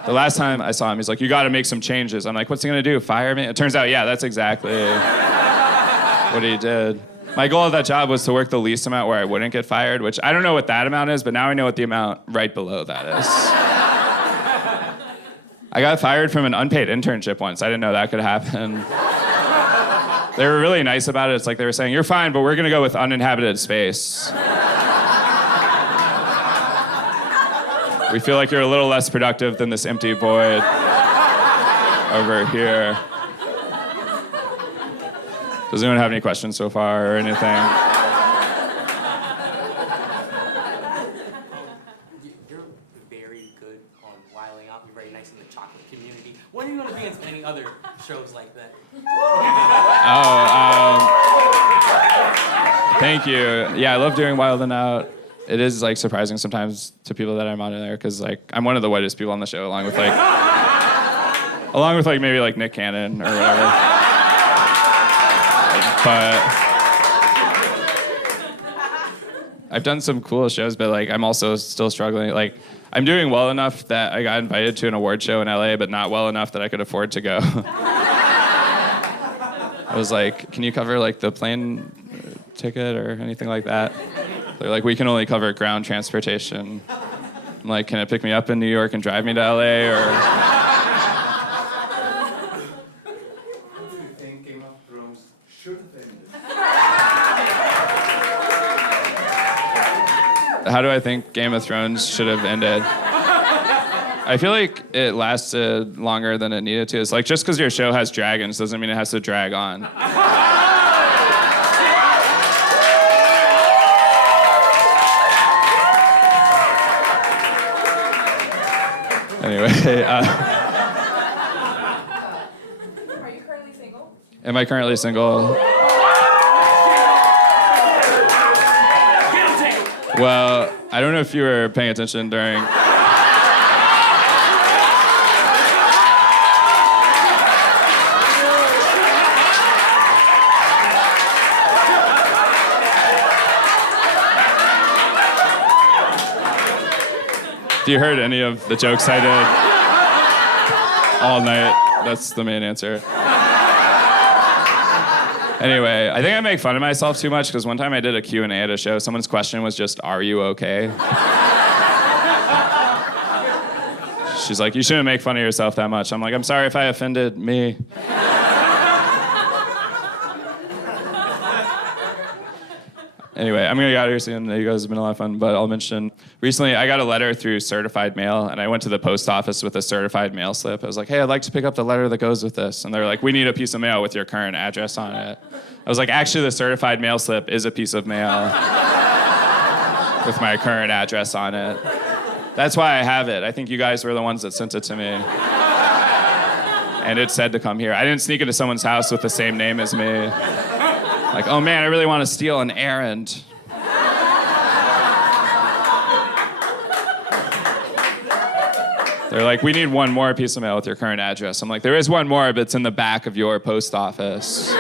the last time I saw him, he's like, you got to make some changes. I'm like, what's he going to do, fire me? It turns out, yeah, that's exactly what he did. My goal at that job was to work the least amount where I wouldn't get fired, which I don't know what that amount is, but now I know what the amount right below that is. I got fired from an unpaid internship once. I didn't know that could happen. They were really nice about it. It's like they were saying, you're fine, but we're going to go with uninhabited space. We feel like you're a little less productive than this empty void over here. Does anyone have any questions so far or anything? You're very good on wiling out. You're very nice in the chocolate community. When are you going to be in any other shows like that? Thank you. Yeah, I love doing Wild 'N Out. It is like surprising sometimes to people that I'm on there, because like I'm one of the whitest people on the show, along with like maybe like Nick Cannon or whatever. But I've done some cool shows, but like I'm also still struggling. Like I'm doing well enough that I got invited to an award show in LA, but not well enough that I could afford to go. I was like, can you cover like the plane ticket or anything like that? They're like, we can only cover ground transportation. I'm like, can it pick me up in New York and drive me to LA or? Game of Thrones should have ended. How do I think Game of Thrones should have ended? I feel like it lasted longer than it needed to. It's like, just because your show has dragons doesn't mean it has to drag on. Anyway, Are you currently single? am I currently single? Well, I don't know if you were paying attention during... If you heard any of the jokes I did all night, that's the main answer. Anyway, I think I make fun of myself too much, because one time I did a Q&A at a show. Someone's question was just, are you okay? She's like, you shouldn't make fun of yourself that much. I'm like, I'm sorry if I offended me. Anyway, I'm gonna get out of here soon. You guys have been a lot of fun, but I'll mention, recently I got a letter through certified mail, and I went to the post office with a certified mail slip. I was like, hey, I'd like to pick up the letter that goes with this. And they're like, we need a piece of mail with your current address on it. I was like, actually, the certified mail slip is a piece of mail. with my current address on it. That's why I have it. I think you guys were the ones that sent it to me. And it said to come here. I didn't sneak into someone's house with the same name as me. Like, oh man, I really want to steal an errand. They're like, we need one more piece of mail with your current address. I'm like, there is one more, but it's in the back of your post office.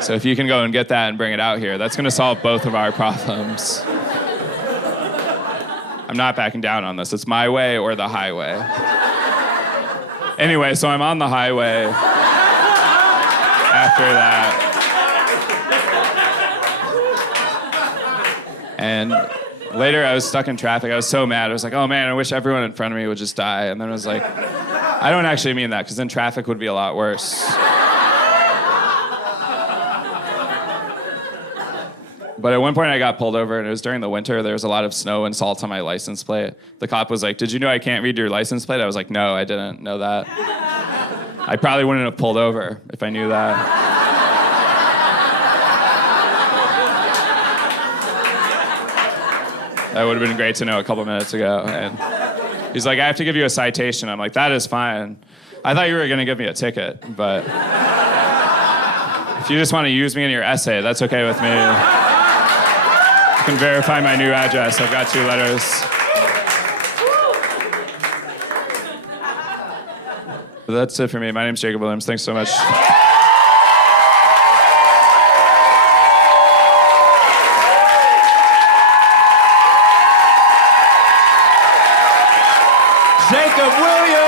So if you can go and get that and bring it out here, that's going to solve both of our problems. I'm not backing down on this. It's my way or the highway. Anyway, so I'm on the highway after that. And later I was stuck in traffic. I was so mad. I was like, oh man, I wish everyone in front of me would just die. And then I was like, I don't actually mean that, because then traffic would be a lot worse. But at one point I got pulled over, and it was during the winter. There was a lot of snow and salt on my license plate. The cop was like, did you know I can't read your license plate? I was like, no, I didn't know that. I probably wouldn't have pulled over if I knew that. That would have been great to know a couple minutes ago. And he's like, I have to give you a citation. I'm like, that is fine. I thought you were going to give me a ticket, but if you just want to use me in your essay, that's okay with me. You can verify my new address. I've got 2 letters. That's it for me. My name's Jacob Williams. Thanks so much. Jacob Williams!